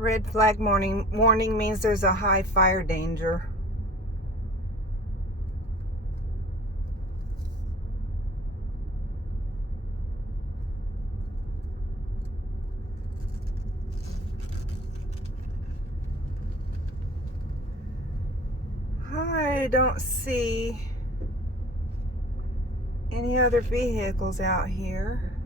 red flag warning means there's a high fire danger. I don't see any other vehicles out here.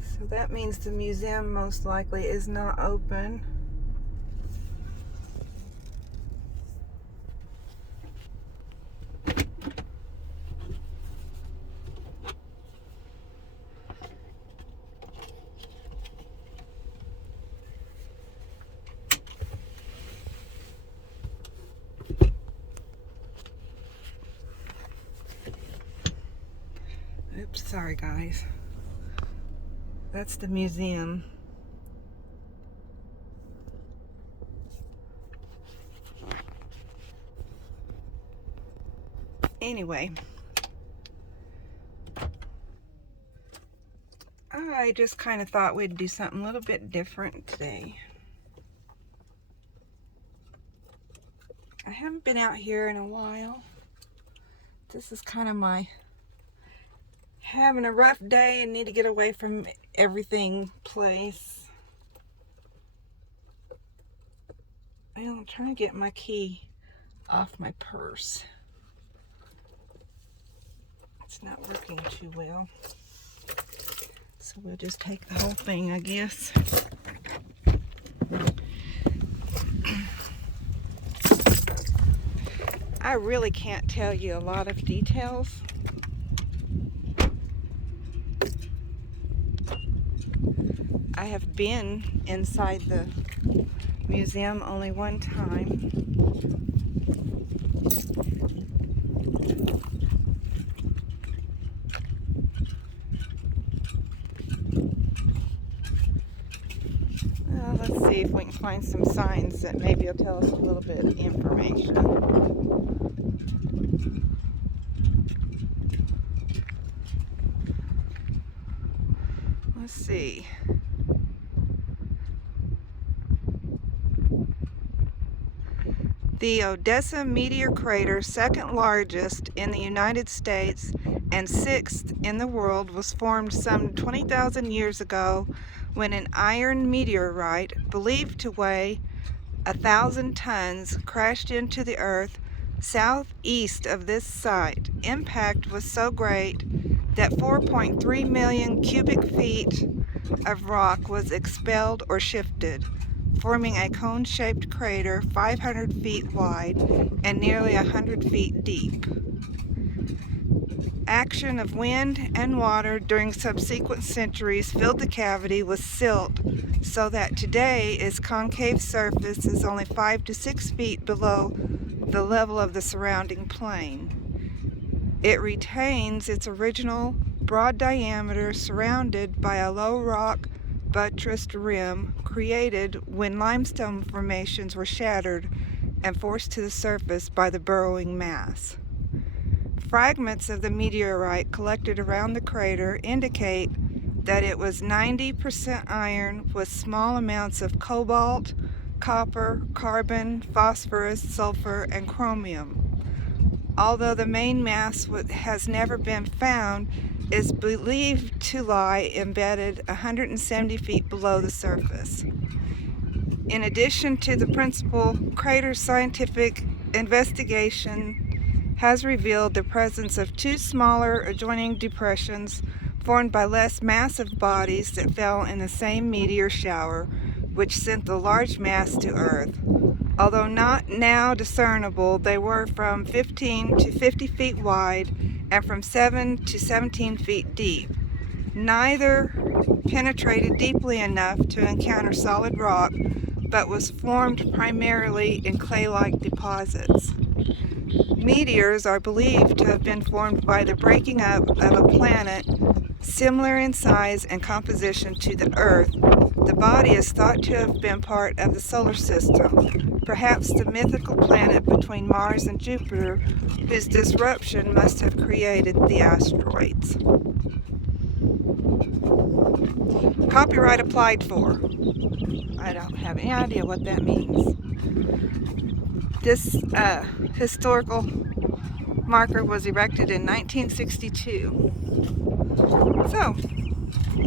So that means the museum most likely is not open. Oops, sorry guys. That's the museum. Anyway, I just kind of thought we'd do something a little bit different today. I haven't been out here in a while. This is kind of my having a rough day and need to get away from everything place. I'm trying to get my key off my purse. It's not working too well. So we'll just take the whole thing, I guess. I really can't tell you a lot of details. I have been inside the museum only one time. Well, let's see if we can find some signs that maybe will tell us a little bit of information. Let's see. The Odessa Meteor crater, second largest in the United States and sixth in the world, was formed some 20,000 years ago when an iron meteorite, believed to weigh 1,000 tons, crashed into the earth southeast of this site. Impact was so great that 4.3 million cubic feet of rock was expelled or shifted, forming a cone-shaped crater 500 feet wide and nearly 100 feet deep. Action of wind and water during subsequent centuries filled the cavity with silt, so that today its concave surface is only 5 to 6 feet below the level of the surrounding plain. It retains its original broad diameter, surrounded by a low rock buttressed rim created when limestone formations were shattered and forced to the surface by the burrowing mass. Fragments of the meteorite collected around the crater indicate that it was 90% iron with small amounts of cobalt, copper, carbon, phosphorus, sulfur, and chromium. Although the main mass has never been found, is believed to lie embedded 170 feet below the surface. In addition to the principal crater, scientific investigation has revealed the presence of two smaller adjoining depressions formed by less massive bodies that fell in the same meteor shower, which sent the large mass to Earth. Although not now discernible, they were from 15 to 50 feet wide and from 7 to 17 feet deep. Neither penetrated deeply enough to encounter solid rock, but was formed primarily in clay-like deposits. Meteors are believed to have been formed by the breaking up of a planet similar in size and composition to the Earth, The body is thought to have been part of the solar system, perhaps the mythical planet between Mars and Jupiter, whose disruption must have created the asteroids. Copyright applied for. I don't have any idea what that means. This historical marker was erected in 1962. So, I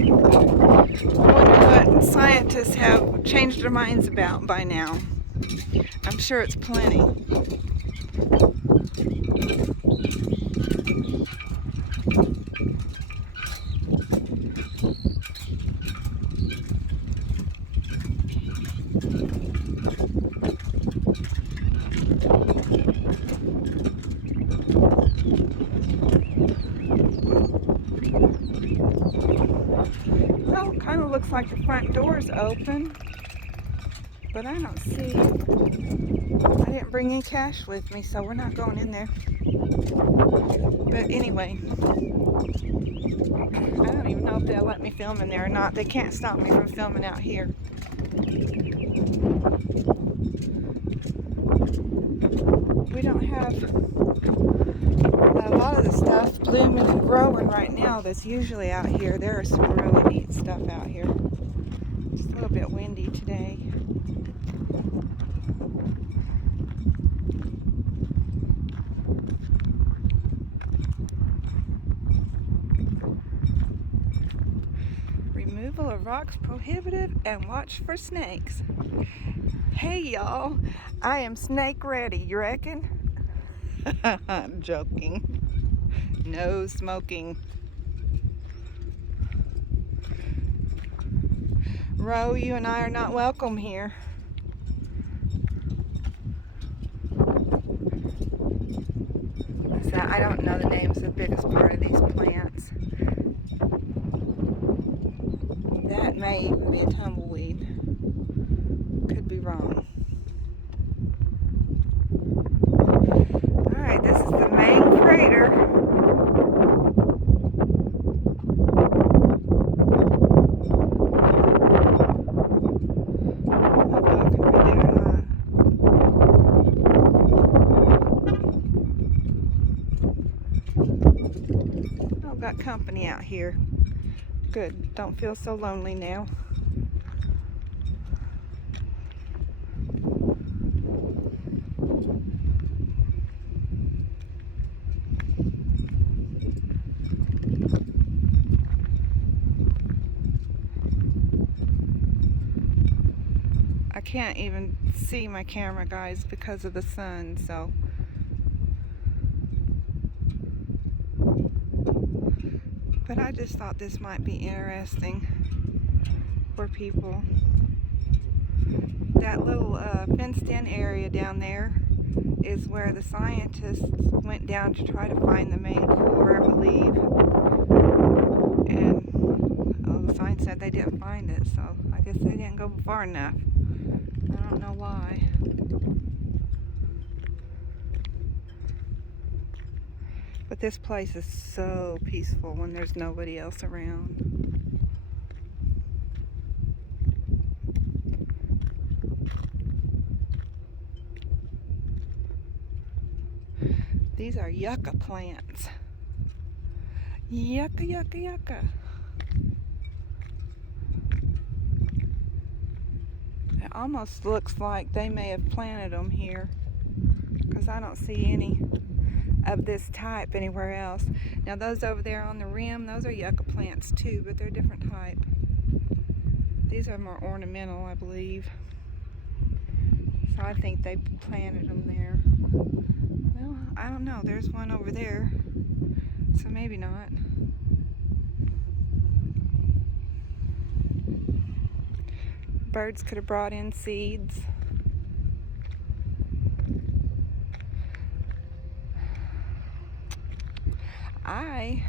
wonder what scientists have changed their minds about by now. I'm sure it's plenty. Well, it kind of looks like the front door's open, but I don't see. I didn't bring any cash with me, so we're not going in there. But anyway, I don't even know if they'll let me film in there or not. They can't stop me from filming out here. We don't have a lot of the stuff blooming and growing right now that's usually out here. There is some really neat stuff out here. It's a little bit windy today. Removal of rocks prohibited and watch for snakes. Hey y'all, I am snake ready, you reckon? I'm joking. No smoking. Ro, you and I are not welcome here. So I don't know the names of the biggest part of these plants. That may even be a tumbleweed. Could be wrong. Alright, this is the main crater. Oh, got company out here. Good, don't feel so lonely now. I can't even see my camera, guys, because of the sun, so. But I just thought this might be interesting for people. That little fenced-in area down there is where the scientists went down to try to find the main core, I believe. And the sign said they didn't find it, so I guess they didn't go far enough. I don't know why. But this place is so peaceful when there's nobody else around. These are yucca plants. Yucca, yucca, yucca. It almost looks like they may have planted them here, because I don't see any of this type anywhere else. Now those over there on the rim, those are yucca plants too, but they're a different type. These are more ornamental, I believe. So I think they planted them there. Well, I don't know. There's one over there, so maybe not. Birds could have brought in seeds. I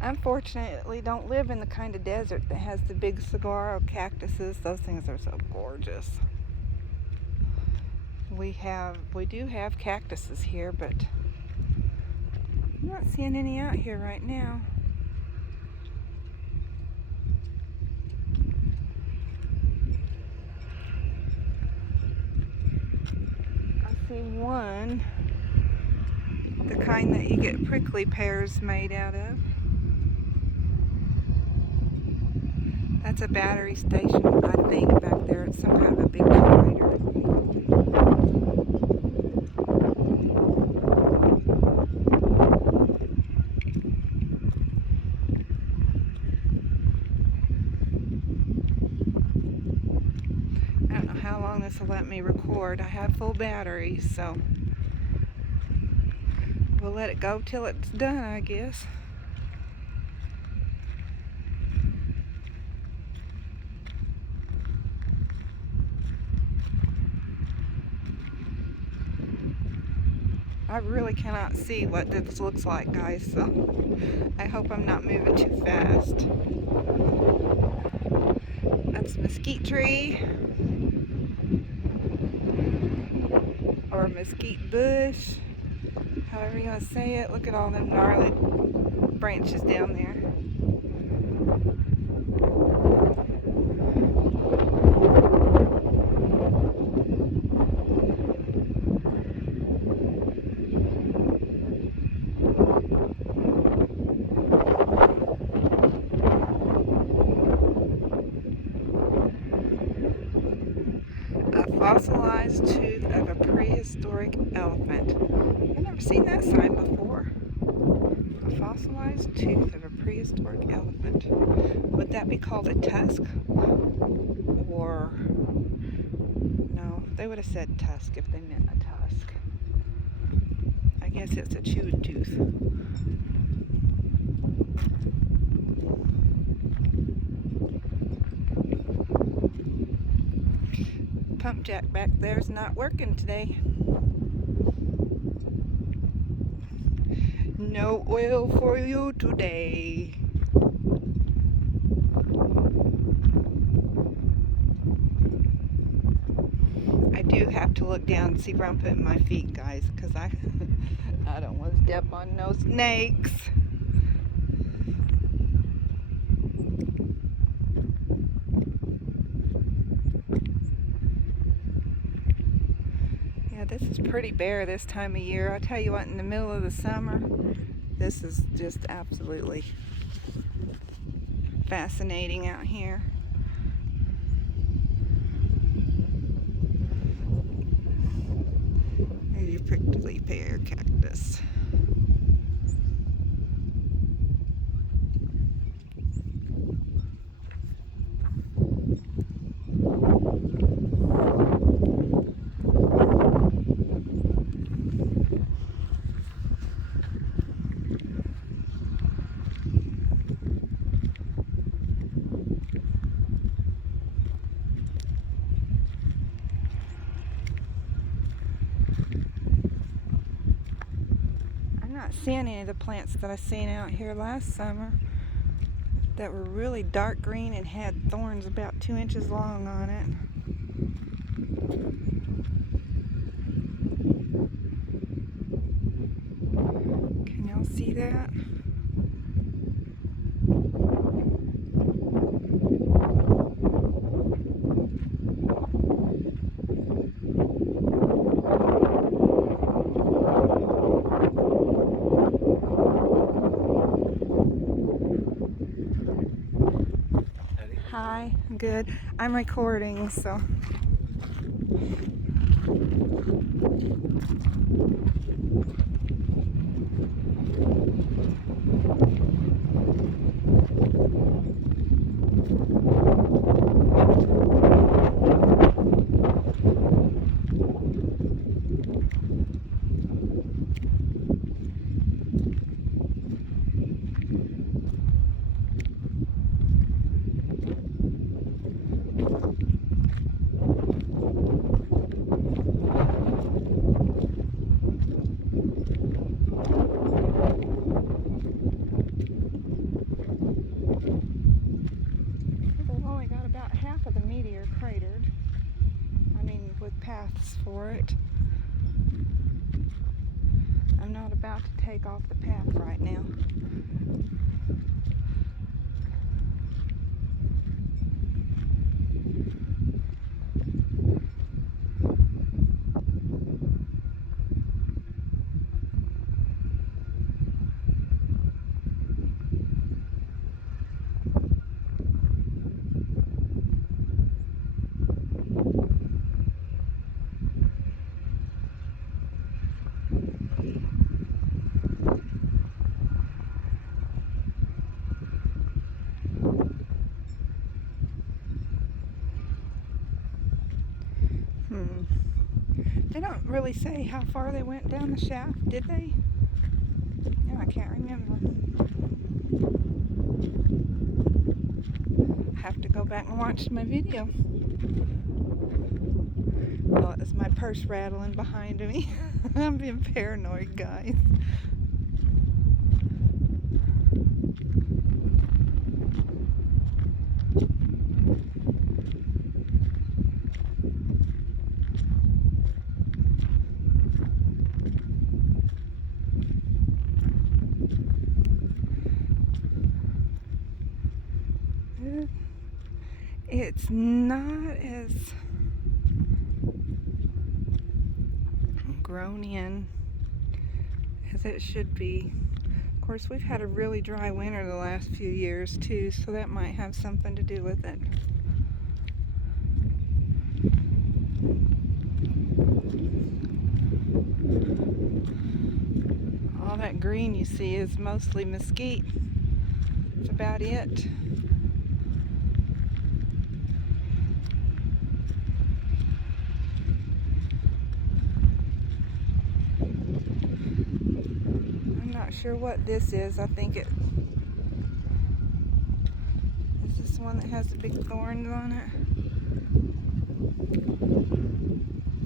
unfortunately don't live in the kind of desert that has the big saguaro cactuses. Those things are so gorgeous. We do have cactuses here, but I'm not seeing any out here right now. see one, the kind that you get prickly pears made out of. That's a battery station, I think, back there. It's some kind of a big generator. I don't know how long this will let me record. I have full batteries, so we'll let it go till it's done, I guess. I really cannot see what this looks like, guys, so I hope I'm not moving too fast. That's a mesquite tree, or a mesquite bush, however you want to say it. Look at all them gnarly branches down there. A fossilized tooth of a prehistoric elephant. I've never seen that sign before. A fossilized tooth of a prehistoric elephant. Would that be called a tusk? Or, no, they would have said tusk if they meant a tusk. I guess it's a chewed tooth. Pump jack back there is not working today. No oil for you today. I do have to look down and see where I'm putting my feet, guys, because I don't want to step on no snakes. Yeah, this is pretty bare this time of year. I'll tell you what, in the middle of the summer, this is just absolutely fascinating out here. There's your prickly pear cactus. Not seeing any of the plants that I seen out here last summer that were really dark green and had thorns about 2 inches long on it. Can y'all see that? Hi, I'm good. I'm recording, so. They've only got about half of the Meteor cratered. I mean, with paths for it. I'm not about to take off the path right now. They don't really say how far they went down the shaft, did they? No, I can't remember. I have to go back and watch my video. Well, it's my purse rattling behind me. I'm being paranoid, guys. It's not as grown in as it should be. Of course, we've had a really dry winter the last few years too, so that might have something to do with it. All that green you see is mostly mesquite. That's about it. I'm not sure what this is. I think it is this one that has the big thorns on it.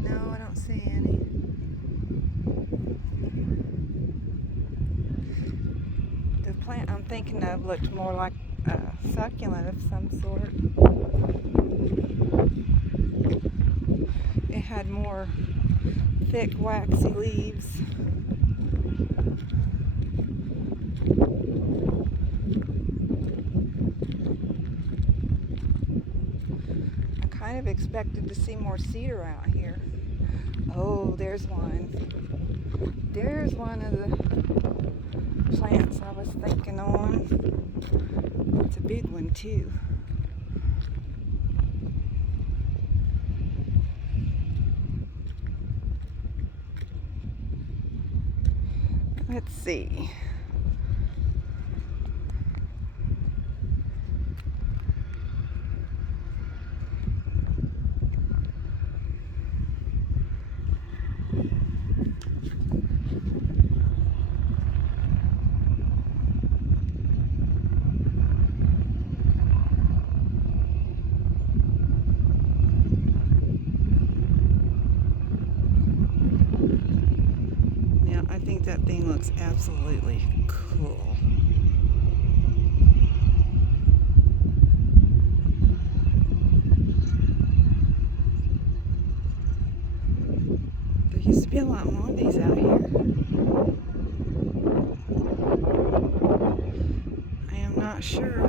No, I don't see any. The plant I'm thinking of looked more like a succulent of some sort. It had more thick, waxy leaves. I kind of expected to see more cedar out here. Oh, there's one. There's one of the plants I was thinking on. It's a big one too. Let's see. I think that thing looks absolutely cool. There used to be a lot more of these out here. I am not sure. Oh,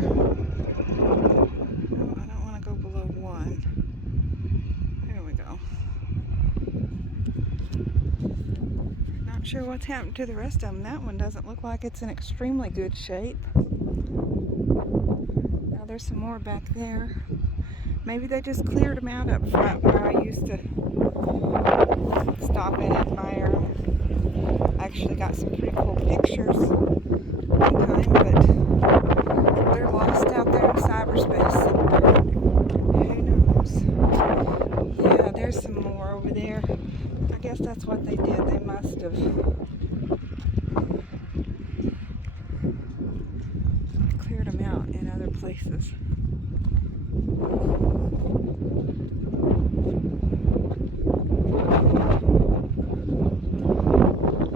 I don't want to go below 1. There we go. Not sure what's happened to the rest of them. That one doesn't look like it's in extremely good shape. Now there's some more back there. Maybe they just cleared them out up front where I used to stop and admire them. I actually got some pretty cool pictures one time, but they're lost out there in cyberspace. Who knows? Yeah, there's some more over there. I guess that's what they did. They must have cleared them out in other places.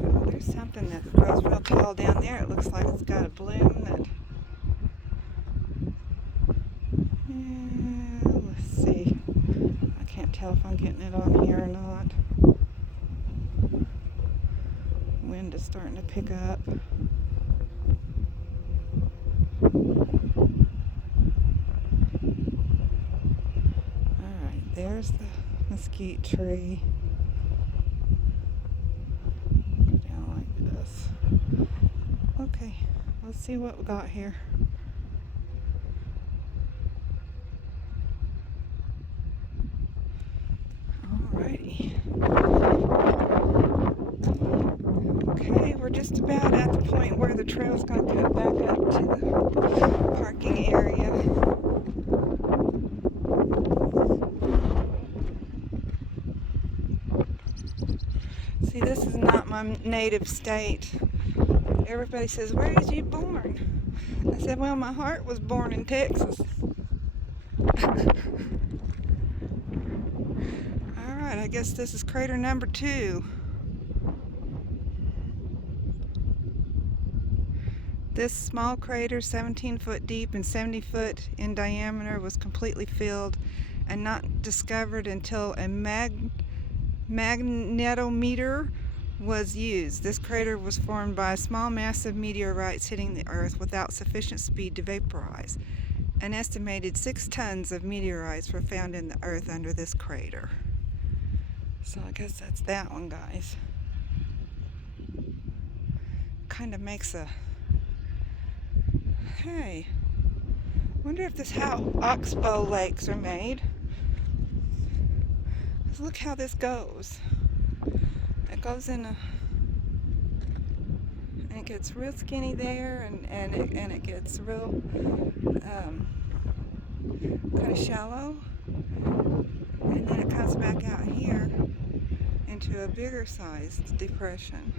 Oh, there's something that grows real tall down there. It looks like it's got a bloom that... let's see. I can't tell if I'm getting it on here or not. Wind is starting to pick up. Alright, there's the mesquite tree. Go down like this. Okay, let's see what we got here. Alrighty. Okay, we're just about at the point where the trail's going to cut back up to the parking area. See, this is not my native state. Everybody says, where is you born? I said, well, my heart was born in Texas. Alright, I guess this is crater number 2. This small crater, 17 foot deep and 70 foot in diameter, was completely filled and not discovered until a magnetometer was used. This crater was formed by a small mass of meteorites hitting the Earth without sufficient speed to vaporize. An estimated 6 tons of meteorites were found in the Earth under this crater. So I guess that's that one, guys. Kind of makes a... Hey, wonder if this is how oxbow lakes are made. Look how this goes. It goes in a... and it gets real skinny there, and it gets real kind of shallow, and then it comes back out here into a bigger sized depression.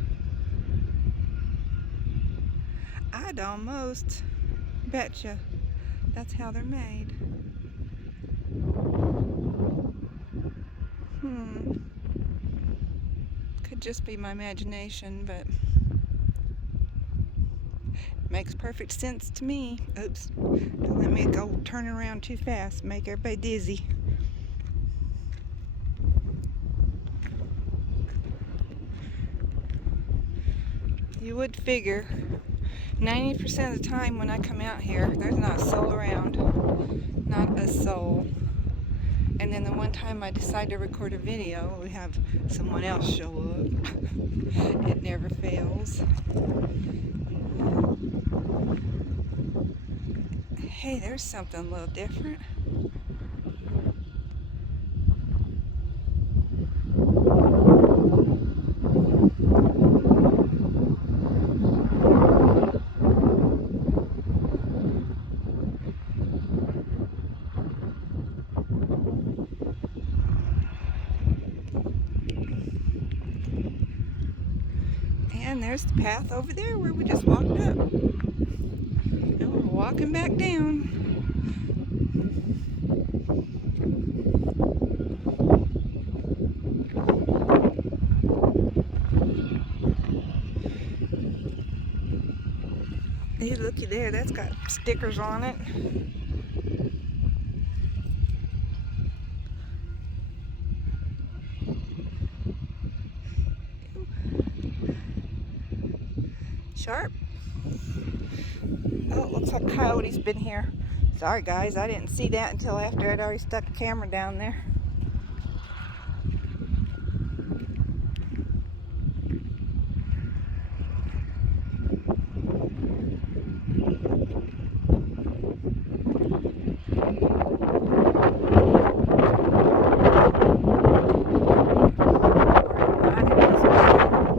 I'd almost betcha that's how they're made. Could just be my imagination, but makes perfect sense to me. Oops, don't let me go turn around too fast, make everybody dizzy. You would figure 90% of the time when I come out here, there's not a soul around. Not a soul. And then the one time I decide to record a video, we have someone else show up. It never fails. Hey, there's something a little different. And there's the path over there where we just walked up. And we're walking back down. Hey, looky there, that's got stickers on it. Sharp. Oh, it looks like Coyote's been here. Sorry guys, I didn't see that until after I'd already stuck the camera down there.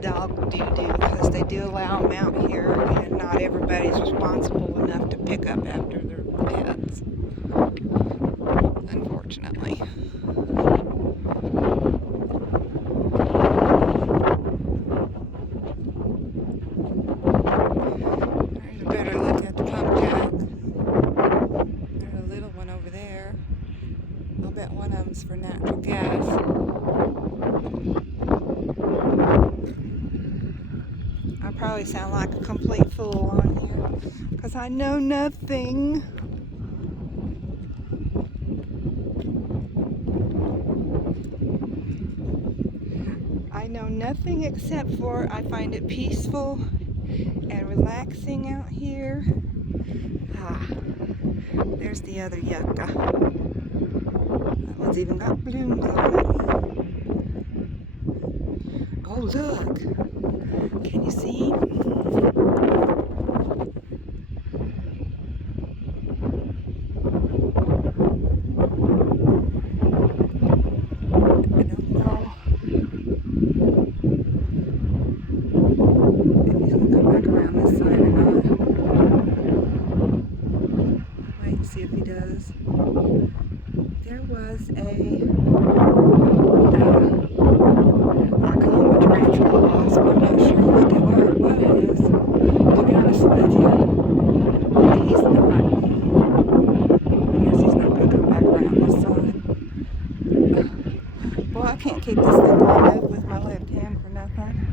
Dog doo-doo, because they do allow them out here, and not everybody's responsible enough to pick up after their pets, unfortunately. There's a better look at the pump jack. There's a little one over there. I'll bet one of them's for natural gas. I probably sound like a complete fool on here because I know nothing. I know nothing except for I find it peaceful and relaxing out here. Ah, there's the other yucca. That one's even got blooms on it. Oh, look. Can you see? I don't know if he's going to come back around this side or not. Wait and see if he does. There was a I call him a tarantula. kind of with my left hand for nothing.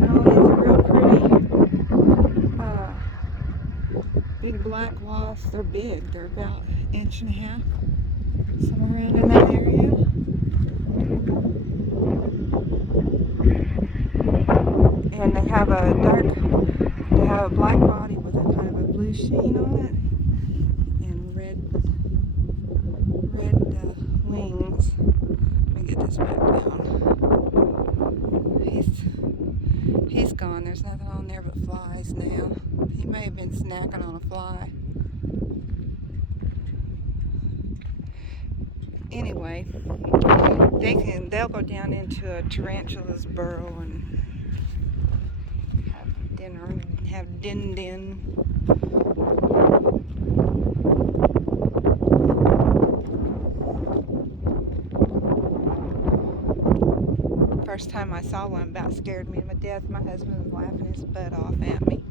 Oh, he's a real pretty big black wasp. They're big. They're about an inch and a half, somewhere around in that area. And they have a black body with a kind of a blue sheen on it, and red wings. Let me get this back down. He's gone. There's nothing on there but flies now. He may have been snacking on a fly. Anyway, they'll go down into a tarantula's burrow and have dinner and have din. First time I saw one, about scared me to death. My husband was laughing his butt off at me.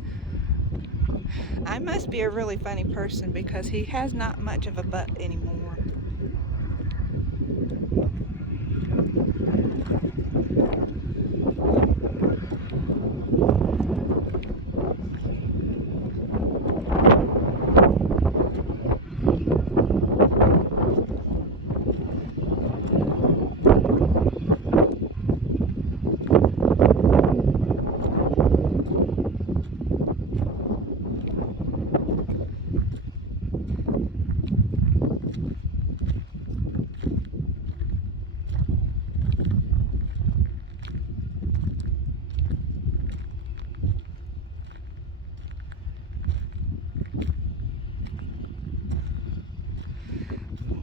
I must be a really funny person because he has not much of a butt anymore.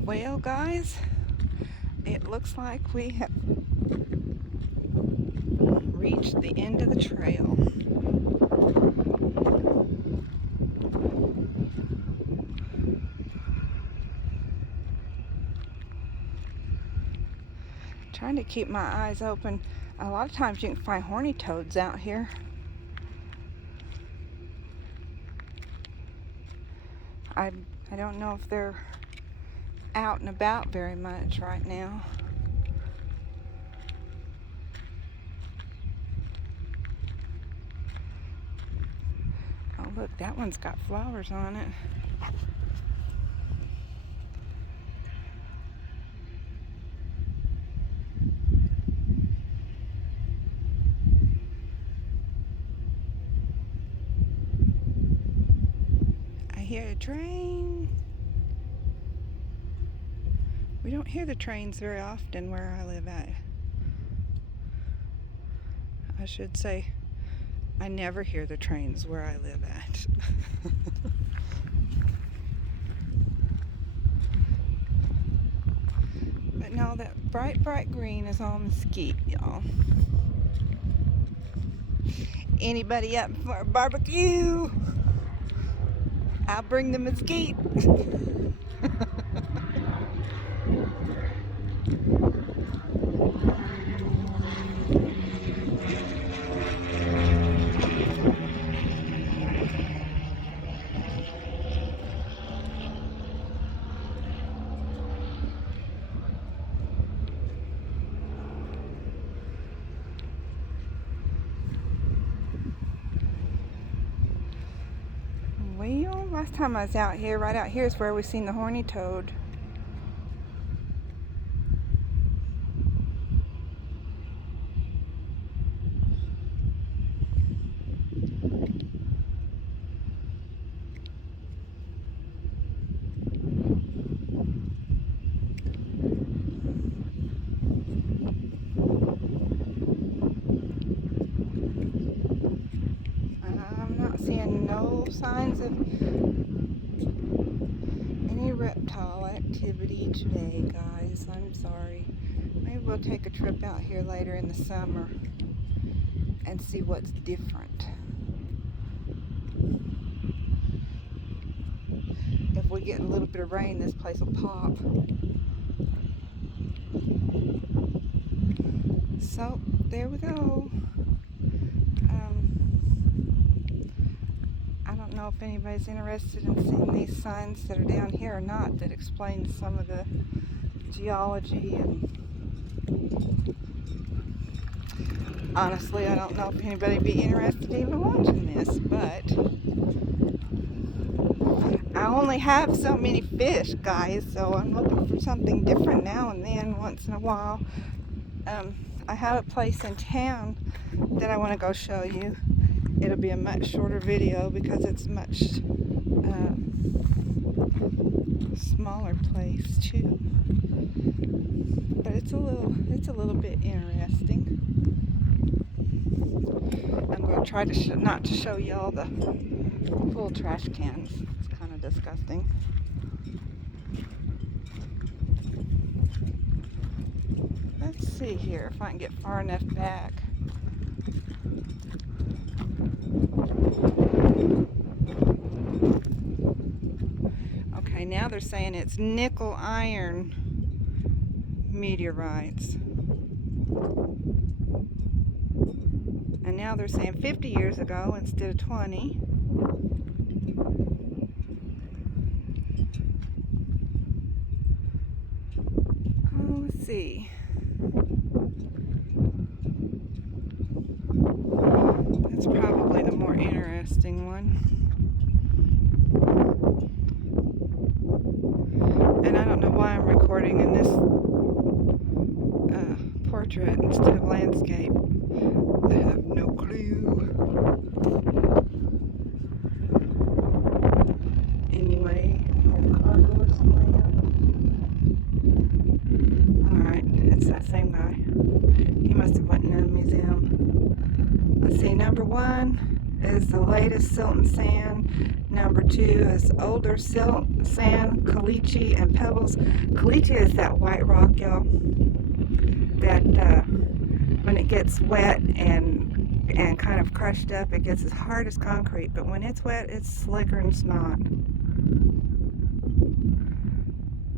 Well, guys, it looks like we have reached the end of the trail. Trying to keep my eyes open. A lot of times you can find horny toads out here. I don't know if they're out and about very much right now. Oh look, that one's got flowers on it. I hear a train. We don't hear the trains very often where I live at. I should say, I never hear the trains where I live at. But no, that bright green is all mesquite, y'all. Anybody up for a barbecue? I'll bring the mesquite. Well, last time I was out here, right out here is where we seen the horny toad. I'm not seeing no signs of any reptile activity today, guys. I'm sorry. Maybe we'll take a trip out here later in the summer and see what's different. If we get a little bit of rain, this place will pop. So, there we go. I don't know know if anybody's interested in seeing these signs that are down here or not that explain some of the geology. And honestly, I don't know if anybody would be interested in even watching this, but I only have so many fish, guys, so I'm looking for something different now and then, once in a while. I have a place in town that I want to go show you. It'll be a much shorter video because it's a much smaller place too. But it's a little bit interesting. I'm going to try to not to show you all the full trash cans. It's kind of disgusting. Let's see here if I can get far enough back. Okay, now they're saying it's nickel iron meteorites. And now they're saying 50 years ago instead of 20. Oh, let's see. That's probably the more interesting one. And I don't know why I'm recording in this portrait instead of landscape. I have no clue. Anyway, cargo or something. Alright, it's that same guy. He must have went in the museum. Let's see, number 1 is the latest silt and sand. Number 2 is older silt, sand, caliche, and pebbles. Caliche is that white rock, y'all, that when it gets wet and kind of crushed up, it gets as hard as concrete, but when it's wet, it's slicker than snot.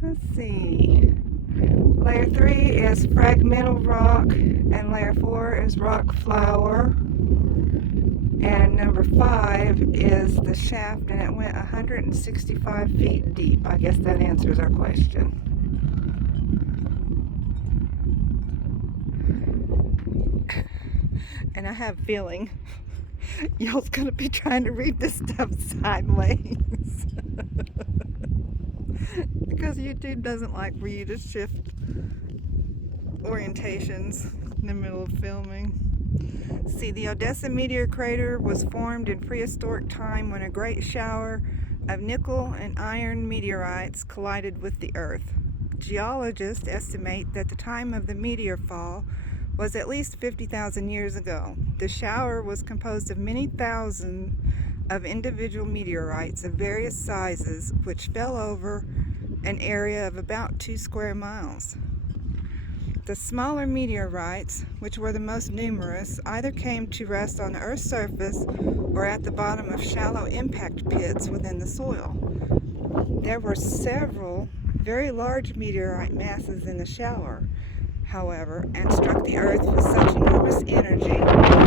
Let's see. Layer 3 is fragmental rock, and layer 4 is rock flour. And number 5 is the shaft, and it went 165 feet deep. I guess that answers our question. And I have a feeling y'all's gonna be trying to read this stuff sideways. Because YouTube doesn't like for you to shift orientations in the middle of filming. See, the Odessa meteor crater was formed in prehistoric time when a great shower of nickel and iron meteorites collided with the Earth. Geologists estimate that the time of the meteor fall was at least 50,000 years ago. The shower was composed of many thousands of individual meteorites of various sizes which fell over an area of about 2 square miles. The smaller meteorites, which were the most numerous, either came to rest on the Earth's surface or at the bottom of shallow impact pits within the soil. There were several very large meteorite masses in the shower, however, and struck the Earth with such enormous energy that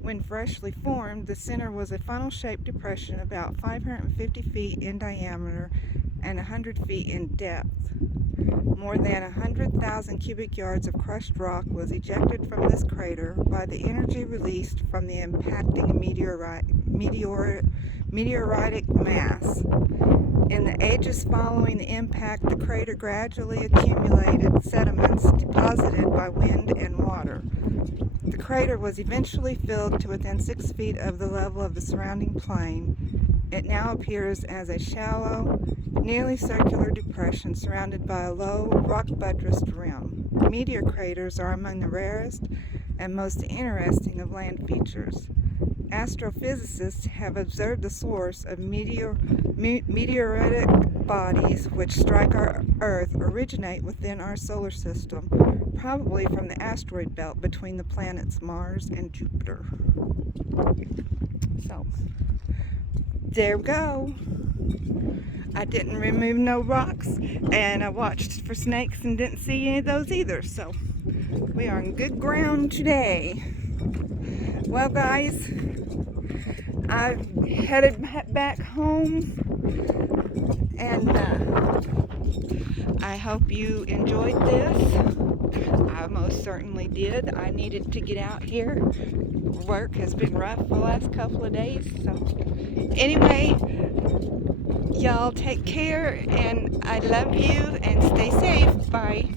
when freshly formed, the center was a funnel-shaped depression about 550 feet in diameter and 100 feet in depth. More than 100,000 cubic yards of crushed rock was ejected from this crater by the energy released from the impacting meteoritic mass. In the ages following the impact, the crater gradually accumulated sediments deposited by wind and water. The crater was eventually filled to within 6 feet of the level of the surrounding plain. It now appears as a shallow, nearly circular depression surrounded by a low, rock-buttressed rim. Meteor craters are among the rarest and most interesting of land features. Astrophysicists have observed the source of meteoritic bodies which strike our Earth originate within our solar system, probably from the asteroid belt between the planets Mars and Jupiter. So, there we go. I didn't remove no rocks, and I watched for snakes and didn't see any of those either, so We are on good ground today. Well, guys, I've headed back home, and I hope you enjoyed this. I most certainly did. I needed to get out here. Work has been rough the last couple of days. So anyway, y'all take care, and I love you, and stay safe. Bye.